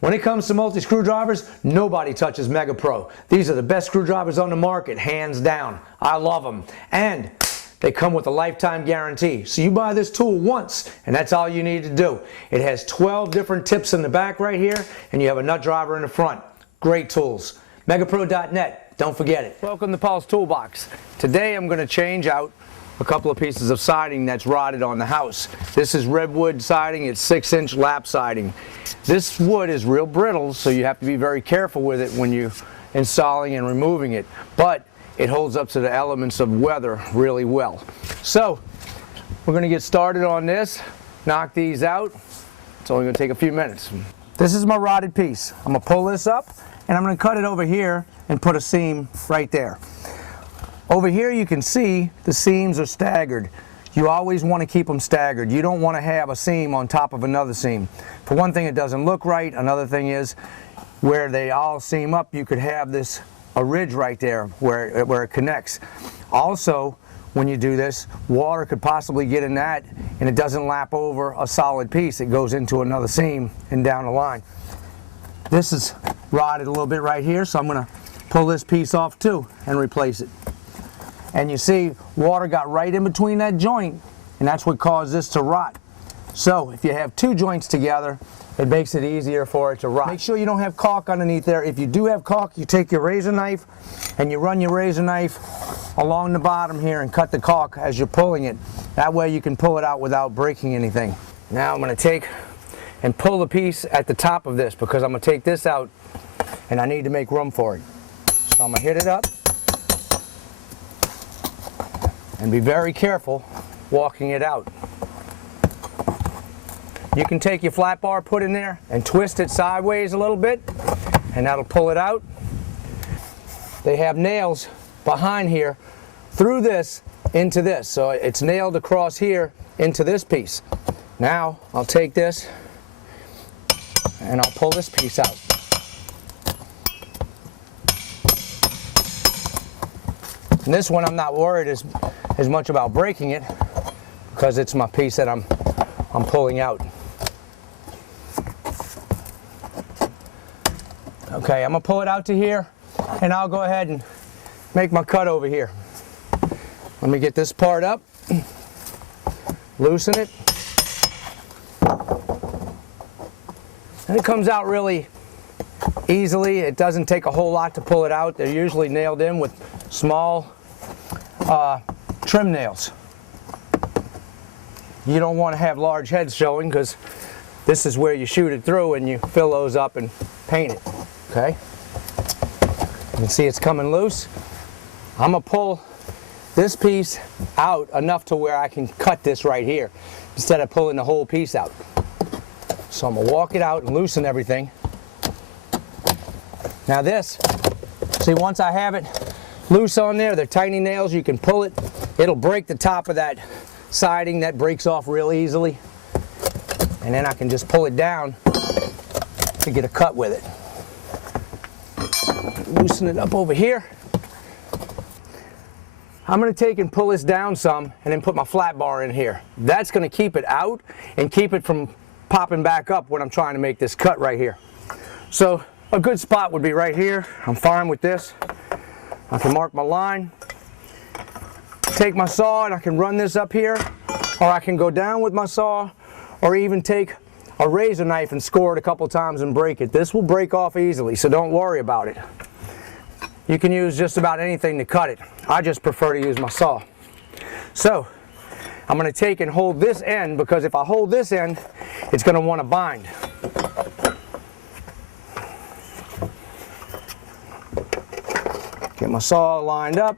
When it comes to multi-screwdrivers, nobody touches Mega Pro. These are the best screwdrivers on the market, hands down. I love them. And they come with a lifetime guarantee. So you buy this tool once, and that's all you need to do. It has 12 different tips in the back right here, and you have a nut driver in the front. Great tools. Megapro.net, don't forget it. Welcome to Paul's Toolbox. Today I'm going to change out a couple of pieces of siding that's rotted on the house. This is redwood siding, it's 6-inch lap siding. This wood is real brittle, so you have to be very careful with it when you're installing and removing it. But it holds up to the elements of weather really well. So we're going to get started on this, knock these out. It's only going to take a few minutes. This is my rotted piece. I'm going to pull this up and I'm going to cut it over here and put a seam right there. Over here you can see the seams are staggered. You always want to keep them staggered. You don't want to have a seam on top of another seam. For one thing, it doesn't look right. Another thing is where they all seam up, you could have a ridge right there where it connects. Also, when you do this, water could possibly get in that and it doesn't lap over a solid piece. It goes into another seam and down the line. This is rotted a little bit right here, so I'm going to pull this piece off too and replace it. And you see, water got right in between that joint, and that's what caused this to rot. So if you have two joints together, it makes it easier for it to rot. Make sure you don't have caulk underneath there. If you do have caulk, you take your razor knife and you run your razor knife along the bottom here and cut the caulk as you're pulling it. That way you can pull it out without breaking anything. Now I'm going to take and pull the piece at the top of this because I'm going to take this out and I need to make room for it. So I'm going to hit it up. And be very careful walking it out. You can take your flat bar, put in there, and twist it sideways a little bit, and that'll pull it out. They have nails behind here through this into this, so it's nailed across here into this piece. Now I'll take this and I'll pull this piece out. And this one I'm not worried as much about breaking it because it's my piece that I'm pulling out. Okay, I'm gonna pull it out to here and I'll go ahead and make my cut over here. Let me get this part up, loosen it, and it comes out really easily. It doesn't take a whole lot to pull it out. They're usually nailed in with small trim nails. You don't want to have large heads showing because this is where you shoot it through and you fill those up and paint it. Okay? You can see it's coming loose. I'm going to pull this piece out enough to where I can cut this right here instead of pulling the whole piece out. So I'm going to walk it out and loosen everything. Now this, see, once I have it loose on there, they're tiny nails, you can pull it. It'll break the top of that siding. That breaks off real easily. And then I can just pull it down to get a cut with it. Loosen it up over here. I'm going to take and pull this down some and then put my flat bar in here. That's going to keep it out and keep it from popping back up when I'm trying to make this cut right here. So a good spot would be right here. I'm fine with this. I can mark my line, take my saw and I can run this up here, or I can go down with my saw, or even take a razor knife and score it a couple times and break it. This will break off easily, so don't worry about it. You can use just about anything to cut it. I just prefer to use my saw. So I'm going to take and hold this end, because if I hold this end, it's going to want to bind. Get my saw lined up.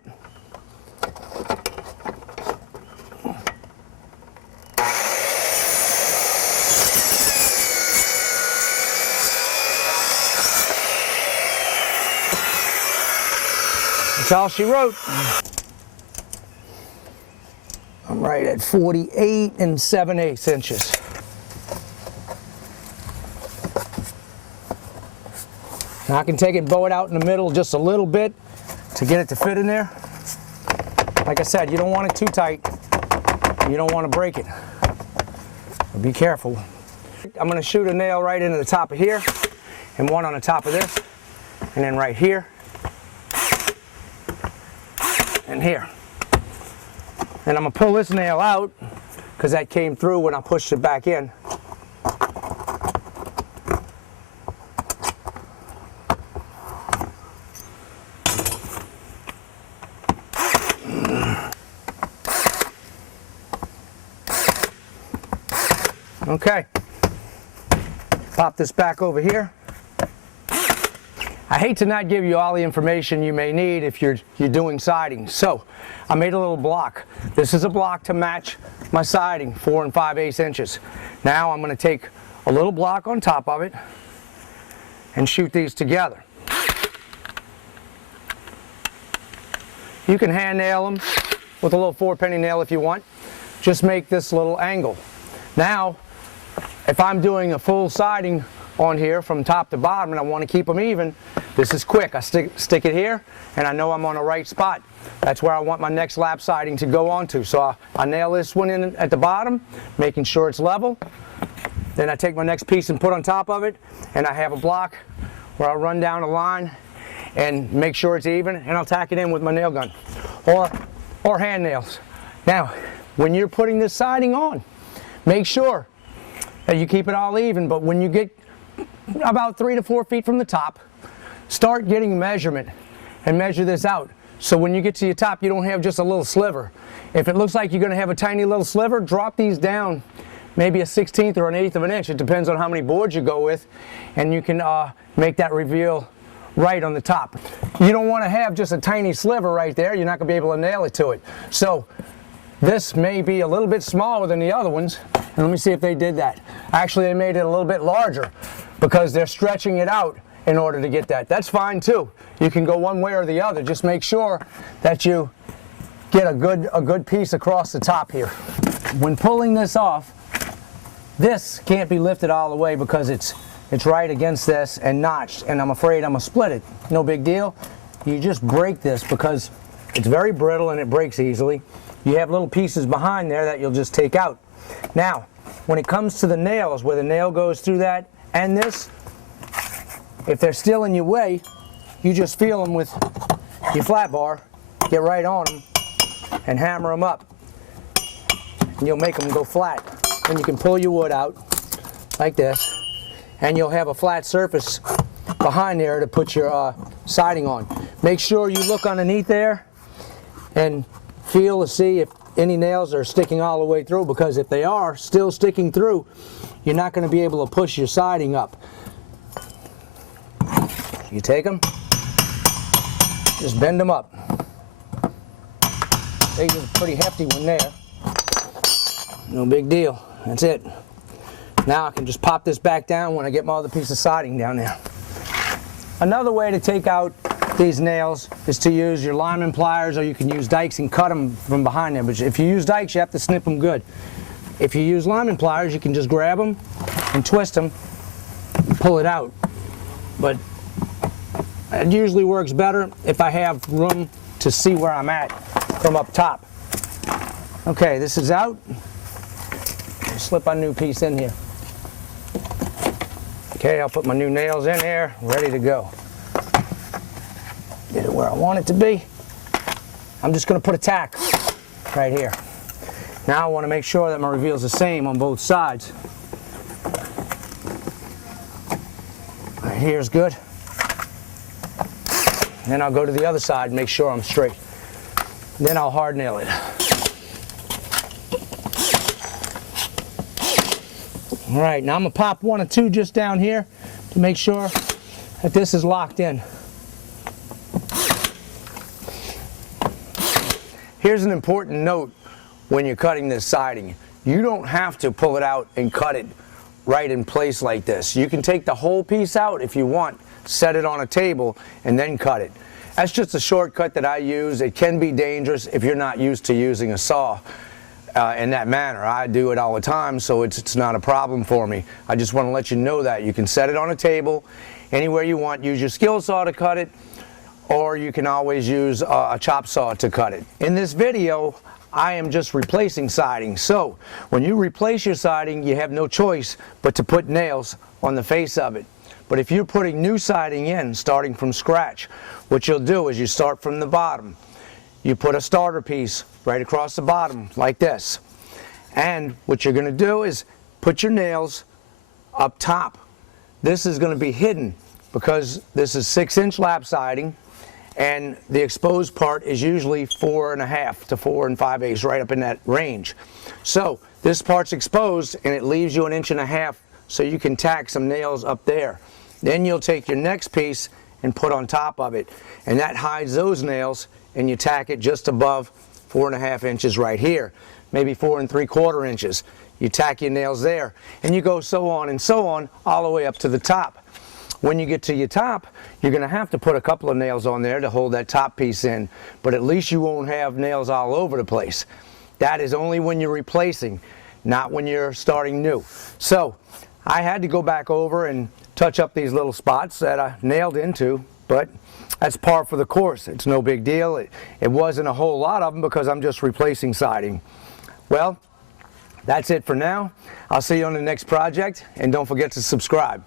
That's all she wrote. I'm right at 48 7/8 inches. Now I can take it and bow it out in the middle just a little bit to get it to fit in there. Like I said, you don't want it too tight. You don't want to break it. But be careful. I'm going to shoot a nail right into the top of here, and one on the top of this, and then right here, and here. And I'm going to pull this nail out because that came through when I pushed it back in. Okay, pop this back over here. I hate to not give you all the information you may need if you're doing siding. So I made a little block. This is a block to match my siding, 4 5/8 inches. Now I'm going to take a little block on top of it and shoot these together. You can hand nail them with a little 4-penny nail if you want. Just make this little angle. Now, if I'm doing a full siding on here from top to bottom and I want to keep them even, this is quick. I stick it here and I know I'm on the right spot. That's where I want my next lap siding to go onto. So I nail this one in at the bottom, making sure it's level. Then I take my next piece and put on top of it, and I have a block where I'll run down a line and make sure it's even, and I'll tack it in with my nail gun or hand nails. Now, when you're putting this siding on, make sure that you keep it all even, but when you get about 3 to 4 feet from the top, start getting a measurement and measure this out. So when you get to your top, you don't have just a little sliver. If it looks like you're going to have a tiny little sliver, drop these down maybe a 1/16 or an 1/8 of an inch. It depends on how many boards you go with, and you can make that reveal right on the top. You don't want to have just a tiny sliver right there. You're not going to be able to nail it to it. So this may be a little bit smaller than the other ones, and let me see if they did that. Actually, they made it a little bit larger because they're stretching it out in order to get that. That's fine too. You can go one way or the other. Just make sure that you get a good piece across the top here. When pulling this off, this can't be lifted all the way because it's right against this and notched, and I'm afraid I'm gonna split it. No big deal. You just break this because it's very brittle and it breaks easily. You have little pieces behind there that you'll just take out. Now, when it comes to the nails, where the nail goes through that and this, if they're still in your way, you just feel them with your flat bar, get right on them, and hammer them up. And you'll make them go flat. And you can pull your wood out like this, and you'll have a flat surface behind there to put your siding on. Make sure you look underneath there and feel to see if any nails are sticking all the way through, because if they are still sticking through, you're not going to be able to push your siding up. You take them, just bend them up. They get a pretty hefty one there. No big deal. That's it. Now I can just pop this back down when I get my other piece of siding down there. Another way to take out these nails is to use your lineman pliers, or you can use dikes and cut them from behind there. But if you use dikes, you have to snip them good. If you use lineman pliers, you can just grab them and twist them and pull it out. But it usually works better if I have room to see where I'm at from up top. Okay, this is out. I'll slip a new piece in here. Okay, I'll put my new nails in here, ready to go. Get it where I want it to be. I'm just going to put a tack right here. Now I want to make sure that my reveal is the same on both sides. Right here's good. Then I'll go to the other side and make sure I'm straight. Then I'll hard nail it. All right, now I'm going to pop 1 or 2 just down here to make sure that this is locked in. Here's an important note when you're cutting this siding. You don't have to pull it out and cut it right in place like this. You can take the whole piece out if you want, set it on a table, and then cut it. That's just a shortcut that I use. It can be dangerous if you're not used to using a saw in that manner. I do it all the time, so it's not a problem for me. I just want to let you know that. You can set it on a table anywhere you want. Use your skill saw to cut it, or you can always use a chop saw to cut it. In this video, I am just replacing siding. So when you replace your siding, you have no choice but to put nails on the face of it. But if you're putting new siding in, starting from scratch, what you'll do is you start from the bottom. You put a starter piece right across the bottom like this. And what you're going to do is put your nails up top. This is going to be hidden because this is 6-inch lap siding, and the exposed part is usually 4.5 to 4 5/8, right up in that range. So this part's exposed and it leaves you 1.5 inches so you can tack some nails up there. Then you'll take your next piece and put on top of it, and that hides those nails, and you tack it just above 4.5 inches right here, maybe 4 3/4 inches. You tack your nails there, and you go so on and so on all the way up to the top. When you get to your top, you're going to have to put a couple of nails on there to hold that top piece in, but at least you won't have nails all over the place. That is only when you're replacing, not when you're starting new. So I had to go back over and touch up these little spots that I nailed into, but that's par for the course. It's no big deal. It wasn't a whole lot of them because I'm just replacing siding. Well, that's it for now. I'll see you on the next project, and don't forget to subscribe.